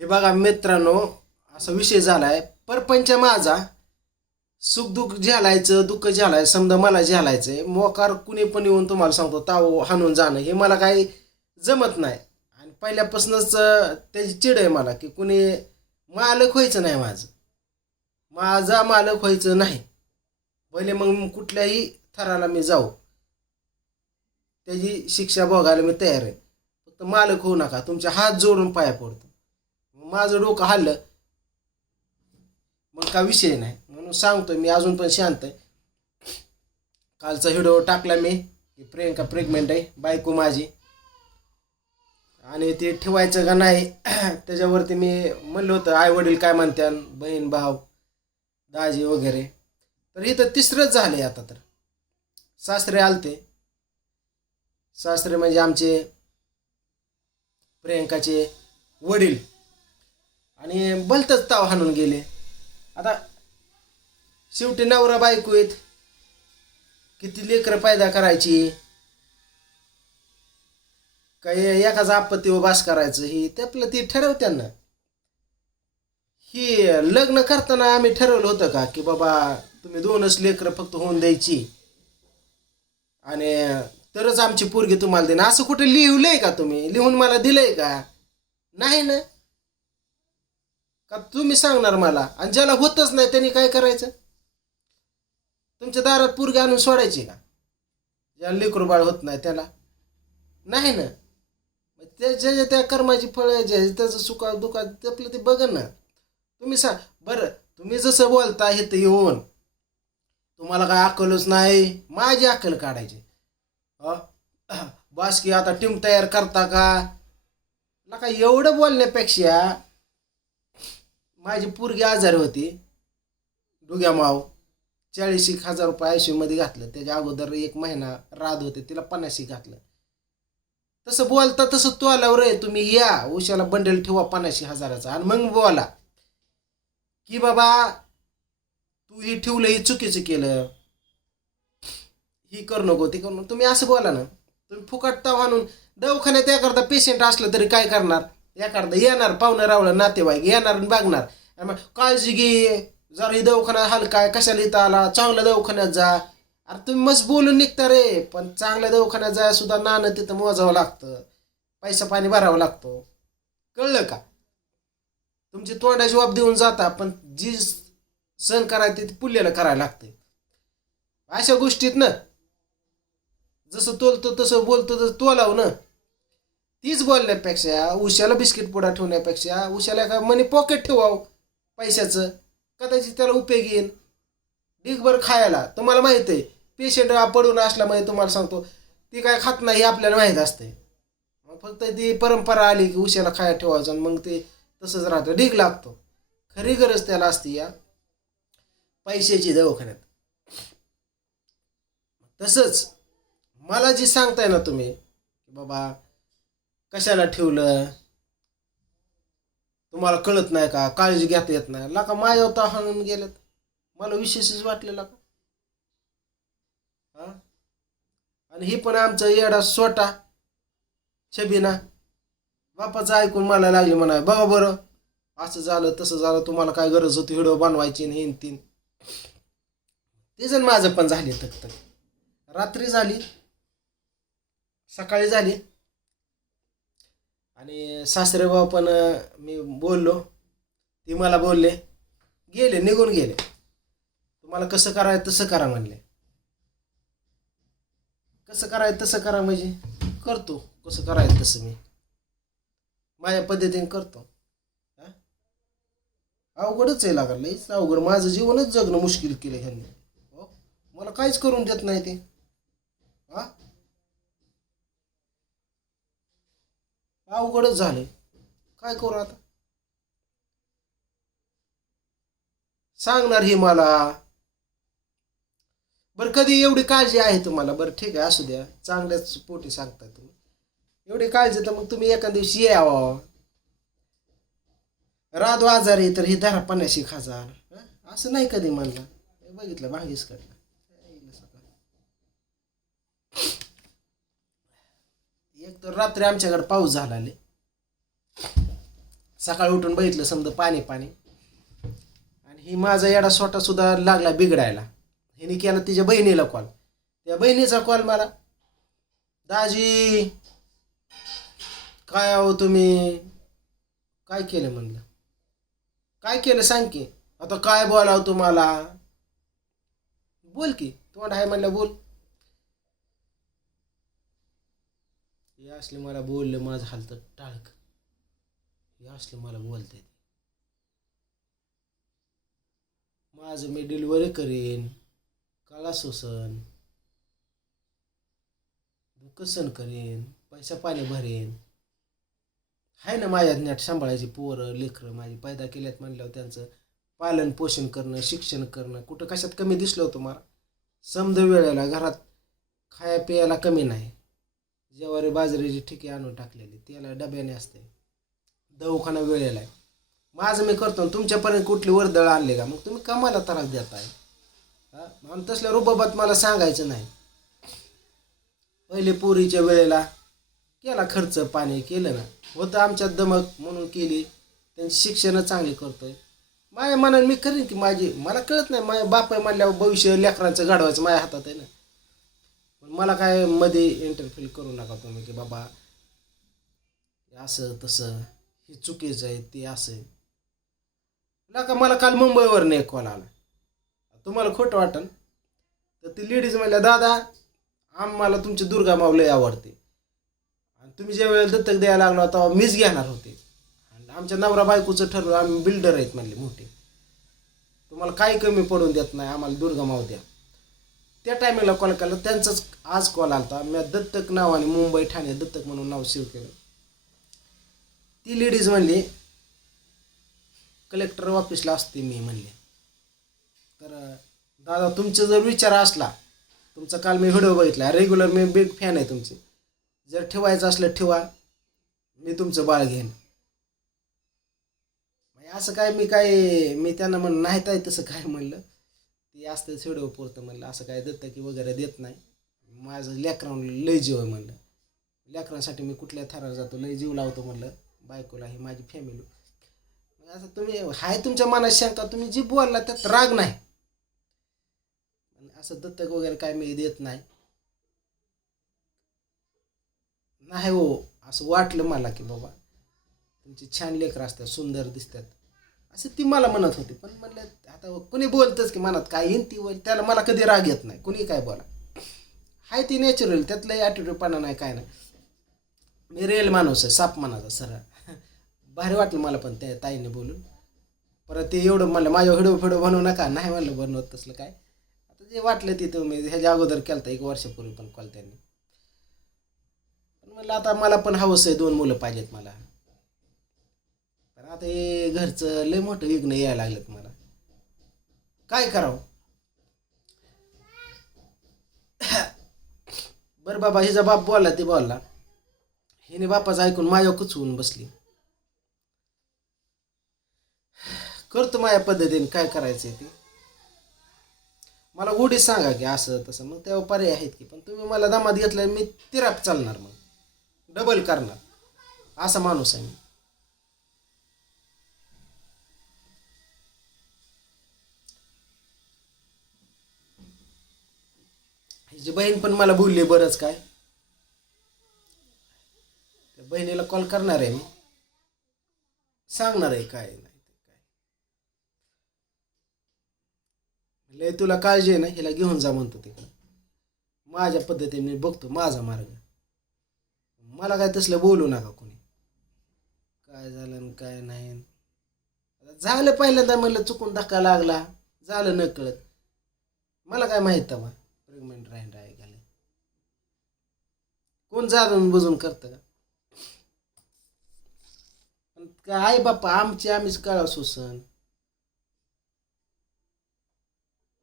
हे बघा मित्रांनो असा विषय झाला आहे परपंच माझा सुखदुःख झेलायचं दुःख झालाय समजा मला झेलायचंय मोकार कुणी पण येऊन तुम्हाला सांगतो ताव हाणून जाणं हे मला काही जमत नाही. आणि पहिल्यापासूनच त्याची चिड आहे मला की कुणी मालक व्हायचं नाही माझं. माझा मालक व्हायचं नाही. पहिले मग कुठल्याही थराला मी जाऊ. त्याची शिक्षा भोगायला मी तयार आहे. फक्त मालक होऊ नका. तुमच्या हात जोडून पाया पडतो. माझं डोकं हल्लं. मग का विषय नाही. म्हणून सांगतोय मी अजून पण शांत आहे. कालचा व्हिडिओ टाकला मी की प्रियंका प्रेग्नेंट आहे बायको माझी. आणि ते ठेवायचं का नाही त्याच्यावरती मी म्हणलं होतं आई वडील काय म्हणत्यान बहीण भाव दाजी वगैरे. तर हे तर तिसरंच झाले आता तर. सासरे आलते. सासरे म्हणजे आमचे प्रियंकाचे वडील. आणि भलतच ताव हाणून गेले. आता शेवटी नवरा बायको आहेत. किती लेकरं पैदा करायची? काही एकाचा आपत्ती वास करायचं ही त्यातलं ती ठरवत्यांना ही लग्न करताना आम्ही ठरवलं होतं का की बाबा तुम्ही दोनच लेकरं फक्त होऊन द्यायची. आणि तरच आमची पोरगी तुम्हाला देणं असं कुठे लिहिलंय का तुम्ही? लिहून मला दिलंय का? नाही ना? का तुम्ही सांगणार मला? आणि ज्याला होतच नाही त्यांनी काय करायचं? तुमच्या दारात पोरगी आणून सोडायची का? ज्याला लेकरू बाळ होत नाही त्याला? नाही ना. मग त्याच्या ज्या त्या कर्माची फळं जे त्याचं सुखा दुखा आपलं ते बघ ना. तुम्ही सांग बरं तुम्ही जसं बोलता हे तर येऊन. तुम्हाला काय अक्कलच नाही? माझी अक्कल काढायची. अ? बास की आता टीम तयार करता का? नका एवढं बोलण्यापेक्षा माझी पोरगी आजारी होती. डुग्या माव चाळीस एक हजार रुपये आयशू घातलं. त्याच्या अगोदर एक महिना राद होते तिला पन्नाशी घातलं. तसं बोलता तसं तो आल्यावर रे तुम्ही या उशाला बंडल ठेवा पन्नाशी हजाराचा. आणि मग बोला की बाबा तू हे ठेवलं ही चुकीचं केलं. ही करू नको ती करू तुम्ही असं बोला ना. तुम्ही फुकटता आणून दवाखान्यात एखादा पेशंट असलं तरी काय करणार? एखादा येणार पाहुणं रावलं नातेवाईक येणार आणि बघणार काळजी घे जरा ही दवाखाना हलका आहे कशाला इथं आला चांगल्या दवाखान्यात जा अरे तुम्ही मस्त बोलून निघता रे पण चांगल्या दवाखान्यात जाय सुद्धा नाणं तिथं मोजावं लागतं पैसा पाणी भरावा लागतो कळलं का तुमची तोंडाची जवाब देऊन जाता पण जी सण करायची ती पुल्याला करायला लागते अशा गोष्टीत ना जसं तोलतो तसं बोलतो तसं तोलाव ना तीच बोलण्यापेक्षा उशाला बिस्किट पुडा ठेवण्यापेक्षा उशाला का मनी पॉकेट ठेवावं पैशाचं कदाचित त्याला उपयोग येईल. ढीगभर खायला. तुम्हाला माहीत आहे पेशंट पडून असल्यामुळे तुम्हाला सांगतो ती काय खात नाही हे आपल्याला माहीत असते. मग फक्त ती परंपरा आली की उशाला खायला ठेवायचं आणि मग ते तसंच राहतं. ढीग लागतो. खरी गरज त्याला असते या पैशाची दवाखान्यात. तसंच मला जी सांगताय ना तुम्ही की बाबा कशाला ठेवलं? तुम्हाला कळत नाही का? काळजी घेता येत नाही. लाका का होता हाणून गेलेत. मला विशेषच वाटलेला का? आणि ही पण आमचा येडा सोटा छबिना. बापाचं ऐकून मला लागली म्हणा बघा बरं असं झालं तसं झालं तुम्हाला काय गरज होती? व्हिडिओ बनवायची आणि तीन. ते जण माझं पण झाली तक रात्री झाली. सकाळी झाली. आणि सासरे भाऊ पण मी बोललो. ती मला बोलले गेले निघून गेले. तुम्हाला कसं करायचं तसं करा म्हणले. कसं करायचं तसं करा म्हणजे करतो. कसं करायचं तसं मी. माझ्या पद्धतीने करतो. अवघडच आहे लागलं लईच अवघड. माझं जीवनच जगणं मुश्किल केलं ह्यांनी. हो? मला काहीच करून देत नाही ते. हा? अवघडच झाले काय करू आता? सांगणार हे मला. बरं कधी एवढी काळजी आहे तुम्हाला? बरं ठीक आहे असू द्या. चांगल्याच पोटी सांगता तुम्ही. एवढी काळजी तर मग तुम्ही एका दिवशी यावं हो. राधो आजारी तर हे धरा पन्नाशी हजार असं नाही कधी म्हणलं. बघितलं भांगीच कडलं एक तर रात्री आमच्याकडे पाऊस झाला सकाळी उठून बघितलं समजा पाणी पाणी. आणि ही माझा येडा सोटा सुद्धा लागला बिघडायला. हिने केला तिच्या बहिणीला कॉल त्या बहिणीचा कॉल मला. दाजी काय आहो तुम्ही? काय केलं म्हणलं? काय केलं सांग की. आता काय बोलाव तुम्हाला? बोल की. तोंड आहे म्हणलं बोल. हे असले मला बोललं माझं हालतं टाळक. हे असले मला बोलते माझं मी डिलिव्हरी करेन काळा सोसन दुःख सण करेन पैसा पाणी भरेन. आहे ना माझ्या ज्ञात सांभाळायची पोरं लेकरं माझी पैदा केल्यात म्हणल्यावर त्यांचं पालन पोषण करणं शिक्षण करणं कुठं कशात कमी दिसलं होतं मला. समज वेळेला घरात खाया पियाला कमी नाही. ज्वारी बाजरीची ठिके आणून टाकलेली त्याला डब्याने असते. दवाखाना वेळेला आहे. माझं मी करतो आणि तुमच्यापर्यंत कुठली वर्दळ आणले का? मग तुम्ही कमाला त्रास देताय. म्हणून आणि तसल्या रुबाबात मला सांगायचं नाही. पहिले पोरीच्या वेळेला केला खर्च पाणी केलं ना. होतं आमच्यात दमक म्हणून केली. त्यांची शिक्षणं चांगली करतोय. माझ्या मनाने मी करीन की माझी मला कळत नाही माझ्या बाप म्हणल्यावर भविष्य लेकरांचं घडवायचं माझ्या हातात आहे ना. मला काय मध्ये इंटरफिल करू नका तुम्ही की बाबा हे असं तसं हे चुकीचं आहे ते असं आहे. का मला काल मुंबईवरनं एक कॉल आला. तुम्हाला खोटं वाटन? तर ती लेडीज म्हणल्या दादा आम्हाला तुमची दुर्गा माऊली आवडते. आणि तुम्ही ज्या वेळेला दत्तक द्यायला लागलो तेव्हा मीच घेणार होते. आणि आमच्या नवरा बायकोचं ठरवलं आम्ही बिल्डर आहेत म्हणले मोठे. तुम्हाला काही कमी पडून देत नाही आम्हाला दुर्गा माव द्या. त्या टायमिंगला कॉल केला. त्यांचाच आज कॉल आलता. मी दत्तक नावाने मुंबई ठाणे दत्तक म्हणून नाव सेव्ह केलं. ती लेडीज म्हणली कलेक्टर ऑफिसला असते मी म्हणले. तर दादा तुमचा जर विचार असला तुमचा काल मी व्हिडिओ बघितला. रेग्युलर मी बिग फॅन आहे तुमची. जर ठेवायचं असलं ठेवा. मी तुमचं बाळ घेईन. असं काय मी काय मी त्यांना म्हण नाही ताई तसं काय म्हणलं. ते असतं व्हिडिओ पुरतं म्हणलं असं काय दत्तकी वगैरे देत नाही. माझं लेकरांना लय जीव आहे म्हणलं. लेकरांसाठी मी कुठल्या थरावर जातो लय जीव लावतो म्हणलं. बायकोला ही माझी फॅमिली असं तुम्ही हाय तुमच्या मनात शंका तुम्ही जी बोलला त्यात राग नाही. आणि असं दत्तक वगैरे काय मी देत नाही. नाही हो असं वाटलं मला की बाबा तुमची छान लेकरं असतात सुंदर दिसतात. असं ती मला म्हणत होती. पण म्हणलं आता कोणी बोलतच की मनात काय येईन ती बोल त्याला मला कधी राग येत नाही. कोणी काय बोला. हाय ती नॅचरल त्यातलंही ॲटिट्यूडपणा नाही काय नाही. मी रेल माणूस आहे साप मनाचा सरळ. भारी वाटलं मला पण त्या ताईने बोलून. परत ते एवढं म्हणलं माझ्या हिडो फिडो बनवू नका. नाही म्हणलं बनवत तसलं काय. आता जे वाटलं ते तुम्ही ह्याच्या अगोदर केलं एक वर्षापूर्वी पण कॉल त्यांनी. पण म्हणलं आता मला पण हवंस आहे दोन मुलं पाहिजेत मला. आता हे घरचं लय मोठं विघ्न यायला लागलेत मला. काय करावं? बरं बाबा हिचा बाप बोलला ते बोलला हिने बापाचं ऐकून माझ्या कुचवून बसली. करतो माझ्या पद्धतीने काय करायचंय ते. मला उडी सांगा की असं तसं. मग तेव्हा पर्याय आहेत की पण तुम्ही मला दमात घेतलं मी तिराप चालणार मग. डबल करणार. असा माणूस आहे मी. हिची बहीण पण मला बोलली बरंच काय. त्या बहिणीला कॉल करणार आहे मी. सांगणार आहे काय नाही ते काय. लय तुला काळजी आहे ना हिला घेऊन जा म्हणतो तिकडं. माझ्या पद्धतीने मी बघतो माझा मार्ग. मला काय तसलं बोलू नका कोणी. काय झालं आणि काय नाही. झालं पहिल्यांदा म्हणलं चुकून धक्का लागला. झालं न कळत मला काय माहीत मग प्रेग्नेंट राहीन राही गेले कोण जाणून बुजून करतं का? पण काय आई बाप्पा आमची आम्हीच कळा सुसन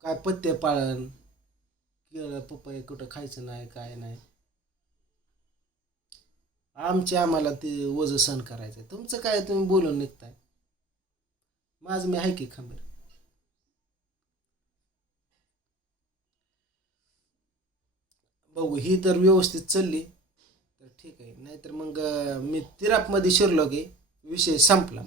काय पत्ते पाळण केळं पपई कुठं खायचं नाही काय नाही. आमचे आम्हाला ते वजन सण करायचं तुमचं काय तुम्ही बोलून निघताय. माझं मी आहे की खंबीर? बघू ही तर व्यवस्थित चालली तर ठीक आहे. नाहीतर मग मी तिरापमध्ये शिरलो की विषय संपला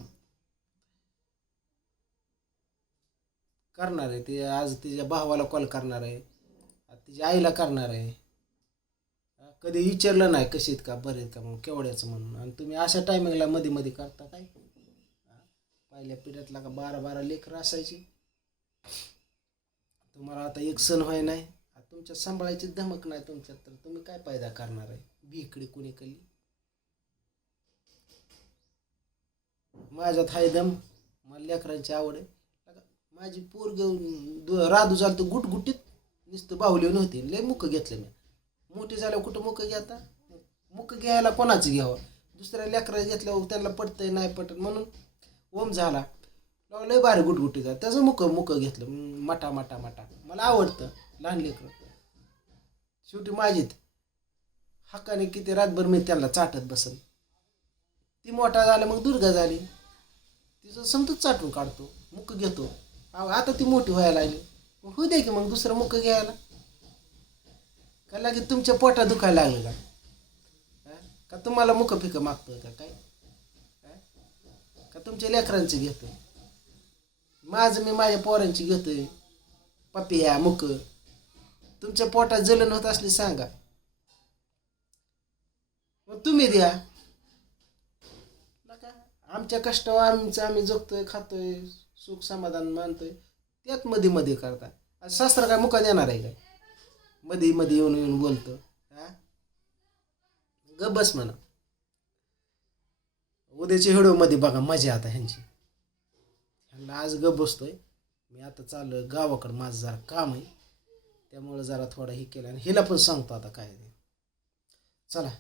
करणार आहे ते आज तिच्या भावाला कॉल करणार आहे. तिच्या आईला करणार आहे. कधी विचारलं नाही कशी आहेत का बरे का म्हणून केवढ्याचं म्हणून. आणि तुम्ही अशा टायमिंगला मध्ये मध्ये करता काय? पहिल्या पिढ्यातला का बारा बारा लेकरं असायची. तुम्हाला आता एक सण व्हाय नाही. तुमच्या सांभाळायची धमक नाही तुमच्यात तर तुम्ही काय फायदा करणार आहे? भीकडे कुणी कली माझ्यात हाय दम मला लेकरांची आवड आहे. माझी पोर घेऊन राधू झालं तर गुटगुटीत नुसतं बाहुली नव्हती लय मुख घेतलं मी. मोठी झाल्यावर कुठं मुख घेता मुख घ्यायला कोणाचं घ्यावं? दुसऱ्या लेकरा घेतल्यावर त्यांना पटतंय नाही पटत म्हणून ओम झाला. लय भारी गुटगुटी झाला. त्याचं मुख मुख घेतलं. मटा मटा मटा. मला आवडतं लहान लेकरं. शेवटी माझीत हक्काने किती रातभर मी त्यांना चाटत बसन. ती मोठा झाला मग दुर्गा झाली. तिचं समजच चाटून काढतो मुक घेतो. अहो, आता ती मोठी व्हायला लागली. मग होऊ दे की मग दुसरं मुक घ्यायला. का लागे तुमच्या पोटा दुखायला लागलं का? का तुम्हाला मुख फिकं मागतोय का काय? का तुमच्या लेकरांची घेतोय? माझं मी माझ्या पोरांची घेतोय. पपिया मुक. तुमच्या पोटात जलन होत असली सांगा. मग तुम्ही द्या. आमच्या कष्टावर आमचं आम्ही जगतोय खातोय सुख समाधान मानतोय. त्यात मध्ये मध्ये करता. आणि शास्त्र काय मुका देणार आहे काय? मध्ये मध्ये येऊन येऊन बोलतो. हा? ग बस म्हणा. उद्याच्या व्हिडिओमध्ये बघा मजा आता ह्यांची. ह्यांना आज ग बसतोय. मी आता चाललोय गावाकडं. माझं जरा काम आहे. त्यामुळे जरा थोडं हे केलं आणि हिला पण सांगतो आता काय चला.